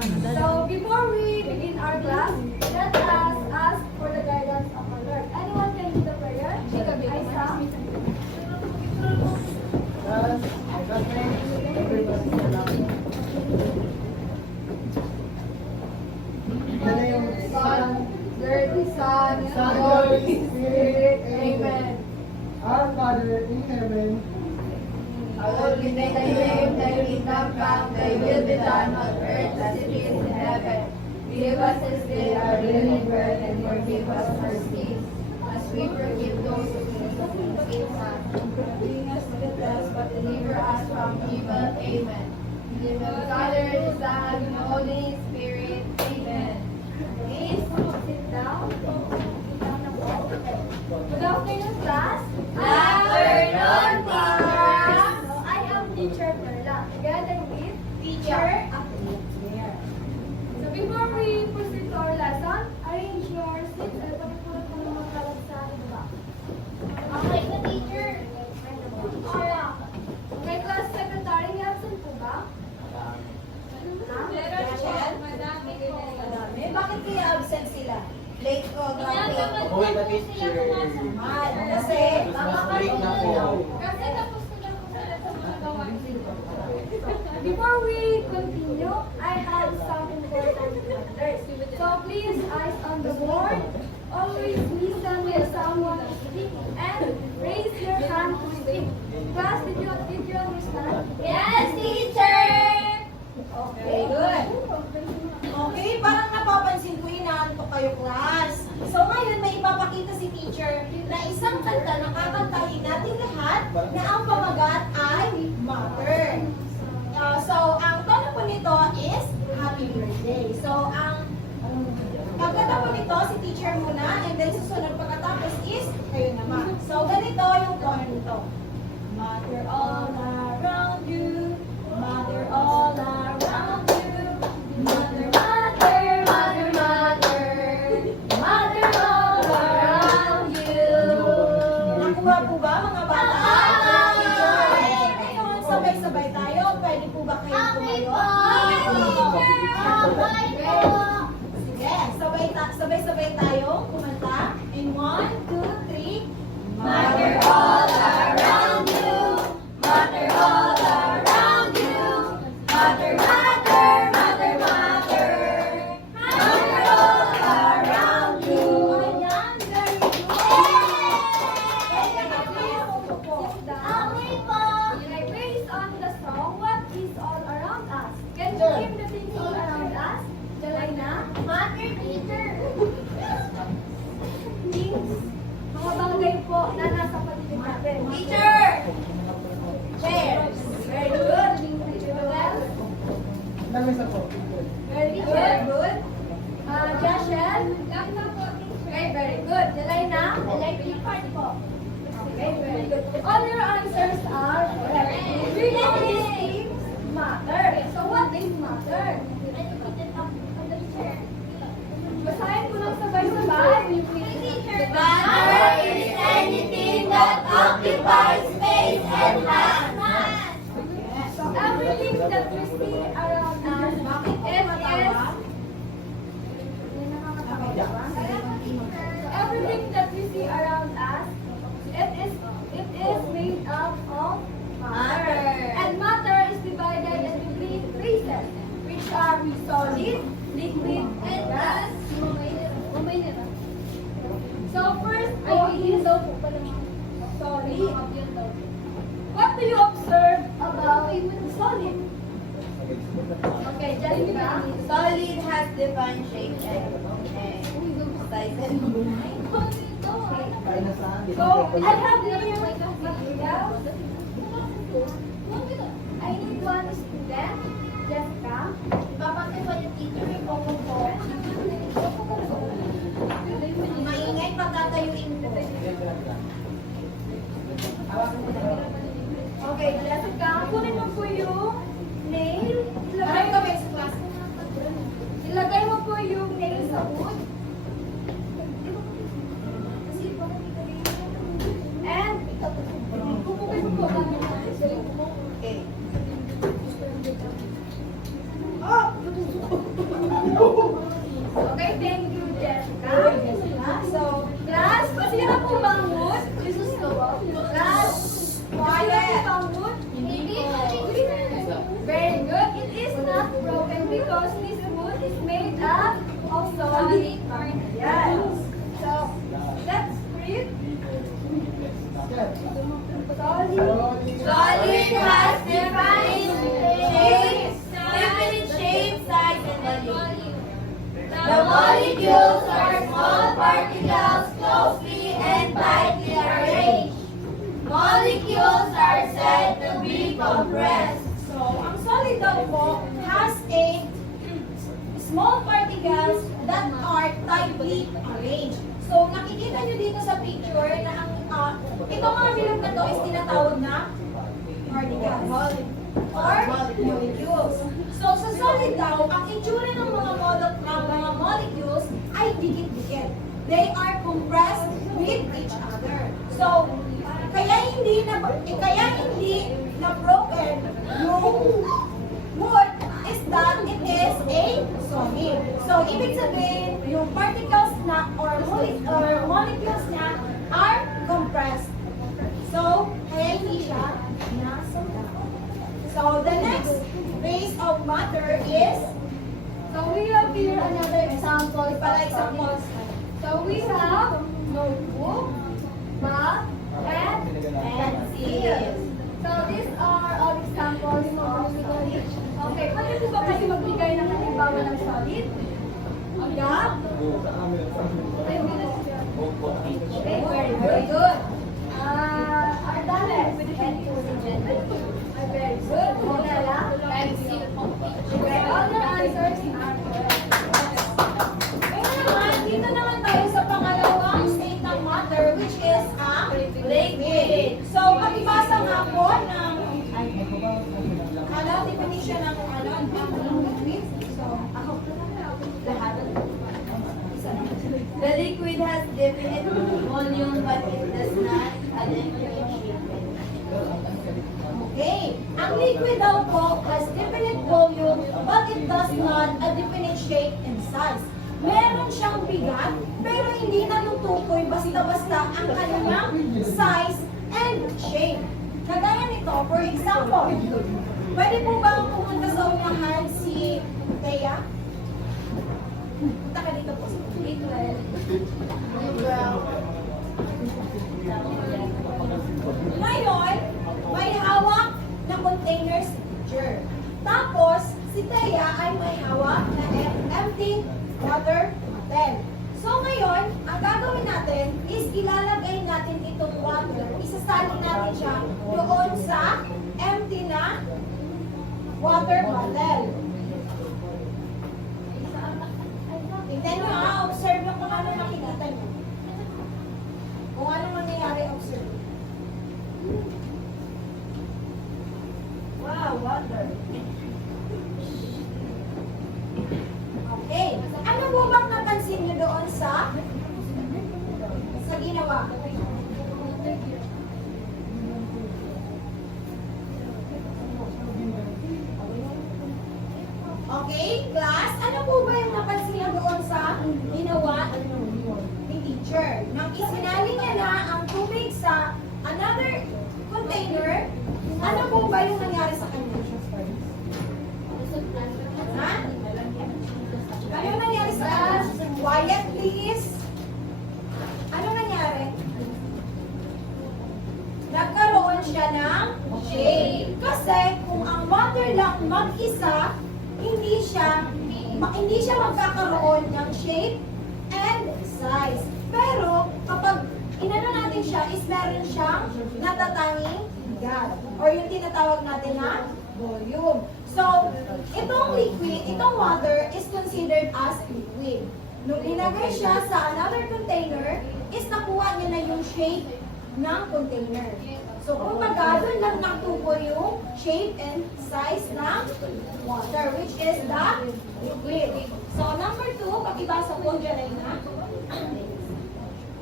So before we begin our class, let us ask for the guidance of our Lord. Anyone can do the prayer? Aisa? Son, Dirty Son, Holy Spirit, Amen. Our Father in heaven, Hallowed be thy name, thy kingdom come, thy will be done on earth as it is in heaven. Give us this day our daily bread and forgive us our sins, as we forgive those who sin against us. Bring us to the test, but deliver us from evil. Amen. In the name of the Father, the Son, and the Holy Spirit. Amen. Please sit down. Good afternoon, class. Afternoon, class. So, I am Teacher Perla, together with Teacher. Here. So before we proceed to our lesson, arrange your seats at the front ng mga kalat sa iba. Okay na, teacher. Okay, class secretary, absent po ba? Madami. Bakit kaya absent sila? Late ko, grabe. Uy, the teacher. Kasi, Break na po. Kasi tapos ko na po sila sa mga gawain. Before we continue, I have some important matters. So please, eyes on the board. Always listen when someone is speaking and raise your hand to speak. Class, did you understand? Yes, teacher! Okay, good. Okay, parang napapansin ko inaantok kayo, class. So ngayon, may ipapakita si teacher na isang kanta na kakantahin natin lahat na ang pamagat ay Mother. So, ang tono po nito is Happy Birthday. So, ang pagkata po nito, si teacher muna, and then susunod pagkatapos is kayo naman. So, ganito yung tono nito. Mother all around you, Mother all around you, Mother, Mother, Mother, Mother, Mother all around you. Nakuha po ba mga bata? Ngayon, sabay-sabay tayo. Pwede po ba kayong tumayo? Sige, sabay-sabay tayo kumanta. In 1, 2, 3. Mother all around you, Mother all around you, Mother, Mother, Mother, Mother, Mother all around you. Ayan, very good. Okay po. Okay, based on the song, what is all around us? Can you name the things all around us? Jelena? Mother, teacher. Things? Mga bagay po na nasa paligid natin. Teacher. Chair. Very good. Joel? Lamesa po. Very good. Joshel? Okay, very good. Jelena? Electric part po. Okay, very good. All your answers are correct. Three of these things matter. So what is matter? Basahin ko lang sabay-sabay. Matter is anything that occupies space and has mass. So everything that we see around us, everything that we see around us, it is made up of matter. And matter is divided into three phases, which are solid, liquid, and gas. So first, solid. What do you observe about solid? Okay, Jessica. Solid has defined shape and size and So, I have here materials. I need one student, Jessica. Papakita ko yung teacher yung popo ko. Maingay pagkakayuin ko. Okay, Jessica, kunin mo po yung nail. Parang kami sa class. Ilagay mo po yung nail sa wood. And, pupukay mo po namin. Okay. Oh! because this wood is made up of solid materials. So, let's read. Solid has different shape, size, and volume. The molecules are small particles closely and tightly arranged. Molecules are said to be compressed. So, ang solid daw po has a small particles that are tightly arranged. So, nakikita nyo dito sa picture na itong mga bilog na to is tinatawag na particles or molecules. So, sa solid daw, ang itsura ng mga molecules ay dikit-dikit. They are compressed with each other. So, kaya hindi na broken yung wood is that it is a solid. So, ibig sabihin, yung particles na or molecules na are compressed. So, kaya hindi siya nasunda. So, the next phase of matter is, So, we have here another example. examples. So, we have notebook, map, and pencil. So, these are all examples of solid. Okay, pwede po ba kayo magbigay ng halimbawa ng solid? Yeah? Okay, very good. Ardales, very good. Monella, okay, all your answers are correct. Ngayon naman, dito naman tayo sa pangalawang state ng matter, which is ang liquid. So, pakibasa nga po ng definition ng liquid. So, lahat. The liquid has definite volume but it does not identify shape. Okay. Ang liquid daw po has definite volume but it does not a definite shape and size. Meron siyang bigat pero hindi natutukoy basta-basta ang kanyang size and shape. Kagaya nito, for example, pwede po bang pumunta sa unyahan si Thea? Punta ka dito po sa Ngayon, may hawak na container si teacher. Tapos, si Thea ay may hawak na empty water bottle. So ngayon, ang gagawin natin is ilalagay natin itong water, isasalin natin siya doon sa empty na water bottle. Tignan nyo ha, observe nyo kung ano makikita nyo. Kung ano mangyayari, observe. Wow, water. Okay. Ano po bang napansin nyo doon sa ginawa? Okay, class, ano po ba yung napansin nyo doon sa ginawa ni teacher? Nang isinali niya na ang tubig sa another container, ano po ba yung nangyari sa kanya? Ha? Ano nangyari sa kanya? Quiet, please. Ano nangyari? Nagkaroon siya ng shade. Kasi kung ang water lang mag-isa, hindi siya magkakaroon ng shape and size. Pero kapag inano natin siya, is meron siyang natatanging bigat or yung tinatawag natin na volume. So, itong liquid, itong water is considered as liquid. Nung ilagay siya sa another container, is nakuha niya na yung shape ng container. So, kumbaga, doon lang natukoy yung shape and size ng water, which is the liquid. So, number 2, pakibasa po dyan na.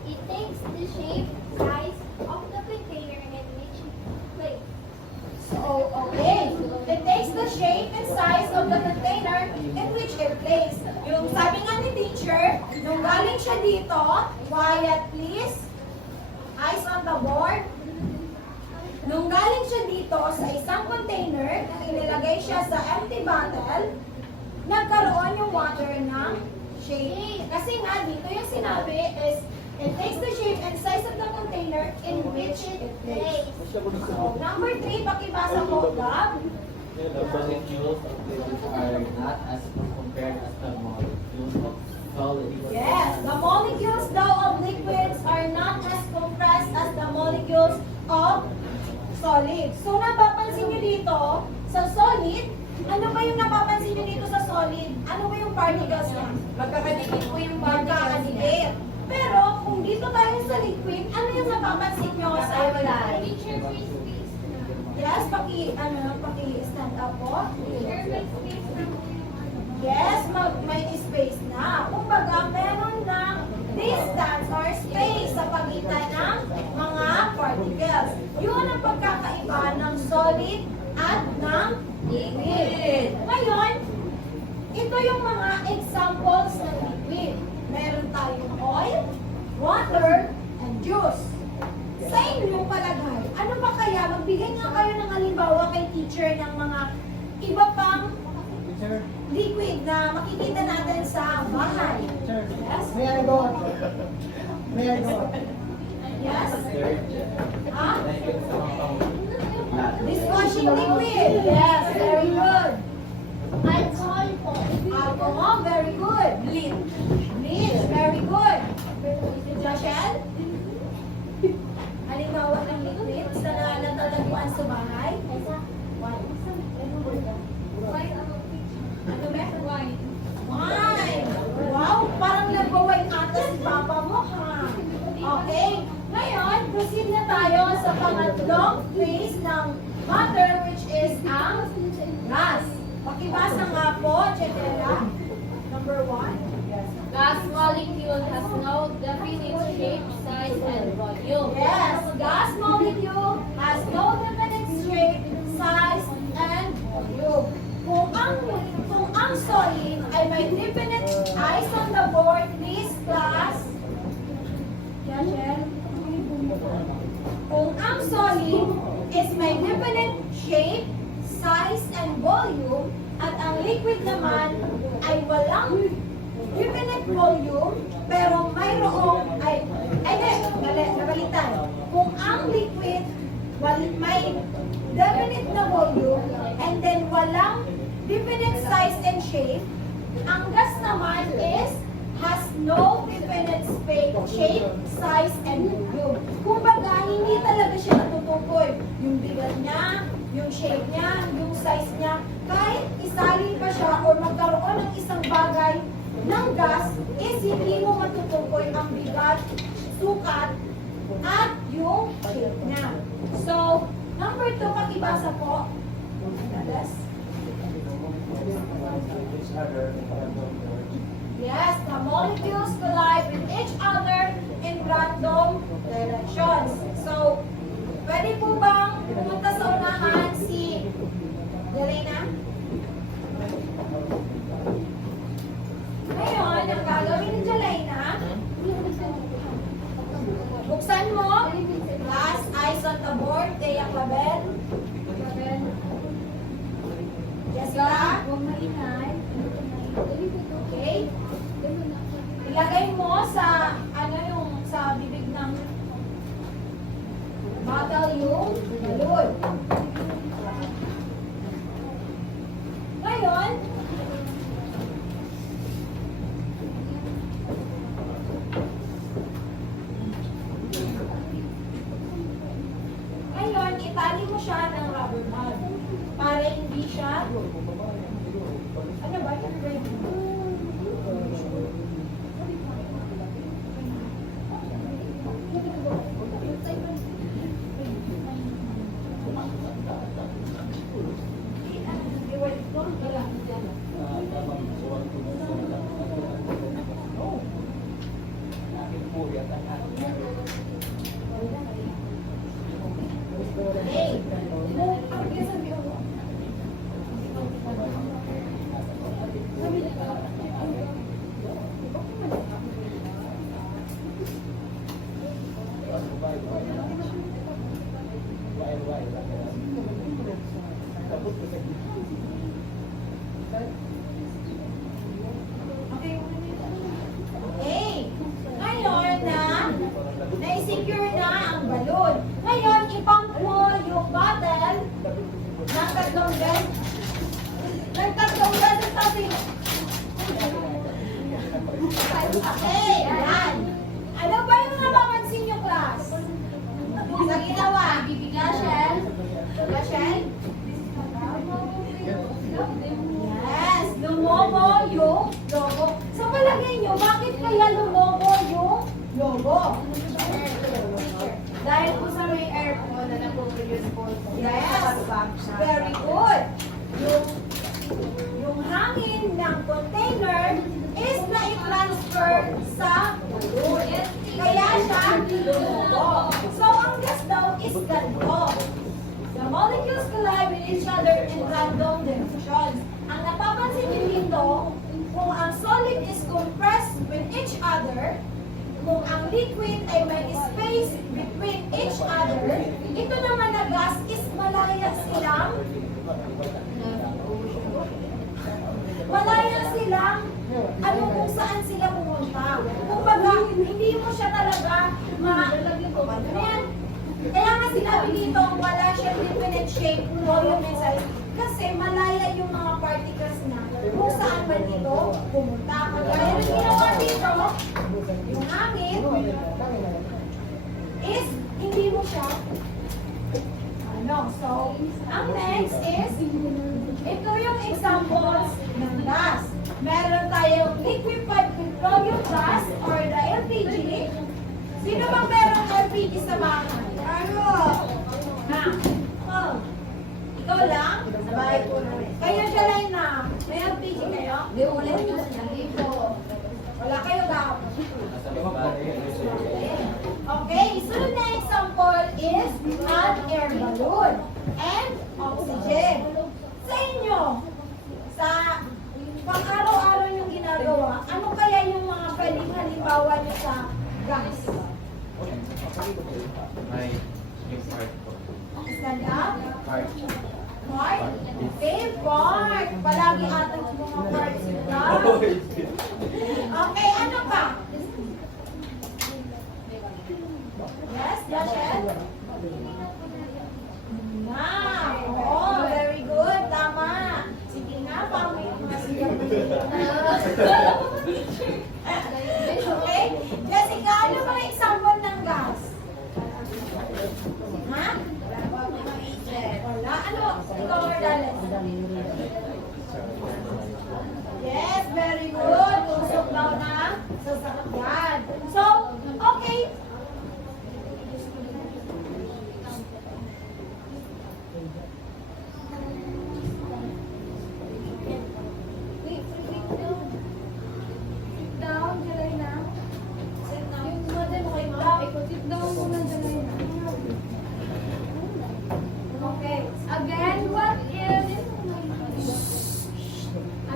It takes the shape, size of the container in which it plays. So, okay. It takes the shape and size of the container in which it plays. Yung sabi nga ni teacher, nung galing siya dito, quiet please, eyes on the board. Nung galing siya dito sa isang container, nang inilagay siya sa empty bottle, shape. Kasi nga, dito yung sinabi is, it takes the shape and size of the container in which it plays. So, number 3, pakibasa mo, Gab. The molecules of liquids are not as compared as the molecules of solids. Yes, the molecules daw of liquids are not as compressed as the molecules of solids. So, napapansin nyo dito, sa solid, ano ba yung napapansin nyo dito sa solid? Ano ba yung particles niya? Magkakadikit po yung particles niya. Magkakadikit. Pero, kung dito tayo sa liquid, ano yung napapansin nyo sa Magkakaiwalay. Teacher, may space na. Yes, paki-stand up po. Teacher, may space na po yung ano. Yes, may space na. Kumbaga, meron ng distance or space sa pagitan ng mga particles. Yun ang pagkakaiba ng solid at ng liquid. Ngayon, ito yung mga examples ng liquid. Meron tayong oil, water, and juice. Sa inyong palagay, ano pa kaya? Magbigay nga kayo ng halimbawa kay teacher ng mga iba pang Teacher, liquid na makikita natin sa bahay. teacher. Yes? May I go? May I go? Yes? Ah? Like it's Dishwashing liquid. Yes, very good. Alcohol po. Alcohol, very good. Bleach. Bleach, very good. Joshel? Halimbawa ng liquid sa natatagpuan sa bahay? Ano ba? Wine. Wine! Wow! Parang nagwa-wine ata si Papa mo, ha? Okay. Ngayon, proceed na tayo sa pangatlong phase ng matter, which is ang gas. Pakibasa nga po, Chetela. Number 1. Yes. Gas molecule has no definite shape, size, and volume. Yes, gas molecule has no definite shape, size, and volume. Kung ang solid ay may definite eyes on the board, please class. Kung ang solid is may definite shape, size, and volume, at ang liquid naman ay walang definite volume, pero mayroong nabalitan. Kung ang liquid may definite na volume, and then walang definite size and shape, ang gas naman has no definite shape, size, and volume. Kumbaga, hindi talaga siya natutukoy. Yung bigat niya, yung shape niya, yung size niya, kahit isalin pa siya o magkaroon ng isang bagay ng gas, is hindi mo matutukoy ang bigat, sukat, at yung shape niya. So, number 2, pakibasa po. Yes. Yes, the molecules collide with each other in random directions. So, pwede po bang pumunta sa unahan si Jelena? Ngayon, ang gagawin ni Jelena, buksan mo, last eyes on the board, Thea Clavel. Jessica? Huwag maingay. Okay. Ilagay mo sa, sa bibig ng bottle yung balloon. Ngayon, itali mo siya ng rubber band para hindi siya ano ba? Wala. Okay, yan. Ano ba yung napapansin nyo, class? Sa ginawa, Gashel? Gashel? yes, lumobo yung logo. Sa palagay nyo, bakit kaya lumobo yung logo? Dahil po sa may air po na napoproduce po. Yes, very good. Yung hangin ng container is na-transfer sa balloon. Kaya siya lumubo. So, ang gas daw is ganito. The molecules collide with each other in random directions. Ang napapansin niyo dito, kung ang solid is compressed with each other, kung ang liquid ay may space between each other, ito naman na gas is malaya silang ano kung saan sila pumunta. Kumbaga, hindi mo siya talaga Ayan. Kaya nga sinabi dito, wala siyang definite shape, volume and size. Kasi malaya yung mga particles na kung saan man dito pumunta. Kaya yung ginawa dito, yung hangin is hindi mo siya So, ang next is ito yung examples ng gas. Meron tayong liquefied petroleum gas or the LPG. Sino bang meron LPG sa bahay? Ano? Na? Oh. Ikaw lang? Sa bahay ko na rin. Kayo siya lang na. May LPG kayo? Hindi, ulit po siya. Hindi po. Wala kayo daw. Okay, sunod na example is an air balloon and oxygen. Sa inyo, sa pang-araw-araw yung ginagawa, ano kaya yung mga pwedeng halimbawa nyo sa gas? May yung part ko. Stand up? Part. Part? Okay, part. Palagi atang mga parts nila. Okay, ano pa? Yes, Joshel? Oh, very good. Tama. Sige nga, pami mga siya. Okay? Jessica, ano ba yung example ng gas? Ha? Wala. Ano? Ikaw, Ordales? Yes, very good. Tusok daw na sasakyan. So, okay.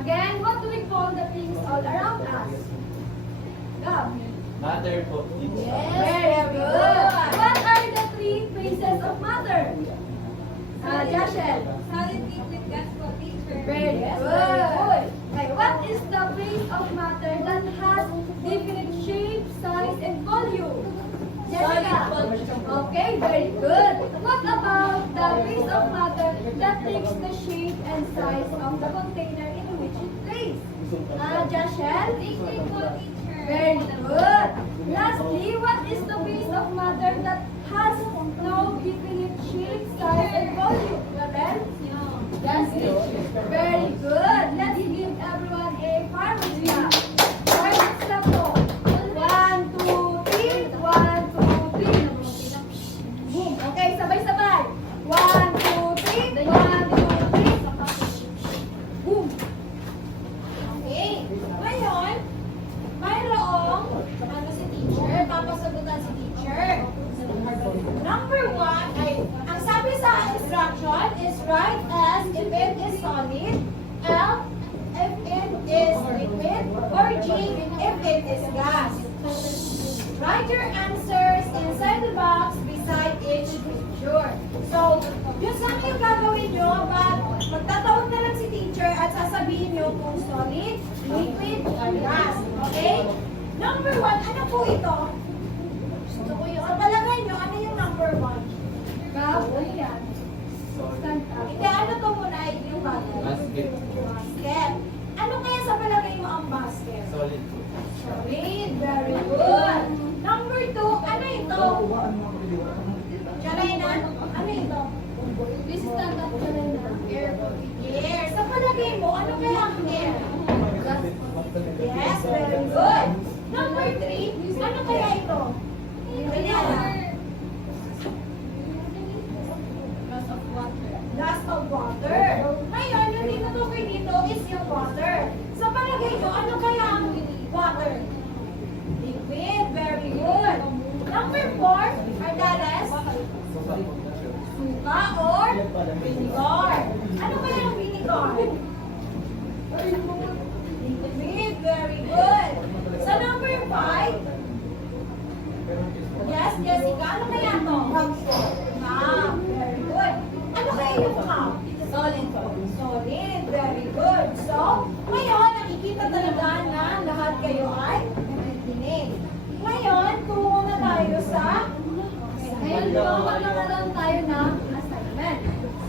Again, what do we call the things all around us? Go. Matter po. Very good. What are the three phases of matter? Joshel. Solid, liquid, gas, teacher. Very good. Okay, what is the phase of matter that has definite shape, size, and volume? Jessica. Okay, very good. What about the phase of matter that takes the shape and size of the container in which it plays? Joshel. Liquid, teacher. Very good. Lastly, what is the phase of matter that has no definite shape, size, and volume? Label? Yes. Very good. Let's give everyone a farmer's clap. Farmer's clap po. 1, 2, 3. 1, 2, 3. Boom. Okay, sabay-sabay. 1, 2, 3. 1, 2, 3. Boom. Okay. Ngayon, mayroong si teacher. Papasagutan si teacher. Number 1 ay, ang sabi sa instruction is write S if it is solid, L if it is liquid, or G if it is gas. Write your answers inside the box beside each picture. So, yun lang yung gagawin nyo, but magtatawag na lang si teacher at sasabihin nyo kung solid, liquid, or gas. Okay? Number 1, ano po ito? Sa palagay nyo, ano yung number 1? Gas? Ano yan? Hindi, ano to muna? Yung basket. Basket. Basket. Ano kaya sa palagay mo ang basket? Solid po. Solid. Very good. Number 2, ano ito? Chalena, ano ito? This is not a calendar. Air. Sa palagay mo, ano kaya ang air? Yes, very good. Number 3, ano kaya ito? Kaya, Dust of water. Ngayon, yung tinutukoy dito is yung water. Sa palagay nyo, ano kaya ang water? Liquid. Very good. Number 4, Ardales. Suka or vinegar. Ano kaya ang vinegar? Liquid. Very good. Sa number 5, yes, Jessica, ano kaya ito? Cup. Very good. Ano kaya yung cup? Solid. Solid. Very good. So, ngayon, nakikita talaga na lahat kayo ay nakikinig. Ngayon, tungo na tayo sa Ngayon po, magkakaroon tayo ng assignment.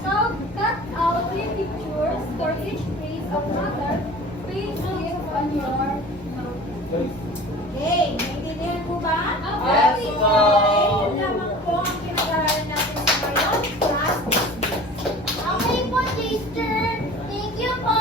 So, cut out 3 pictures for each phrase of matter. Please click on your notebook. Okay, naiintindihan mo ba? Yes, po. Okay, yun lamang po ang pinag-aralan natin sa ngayon. Class, Okay po, teacher. Thank you po.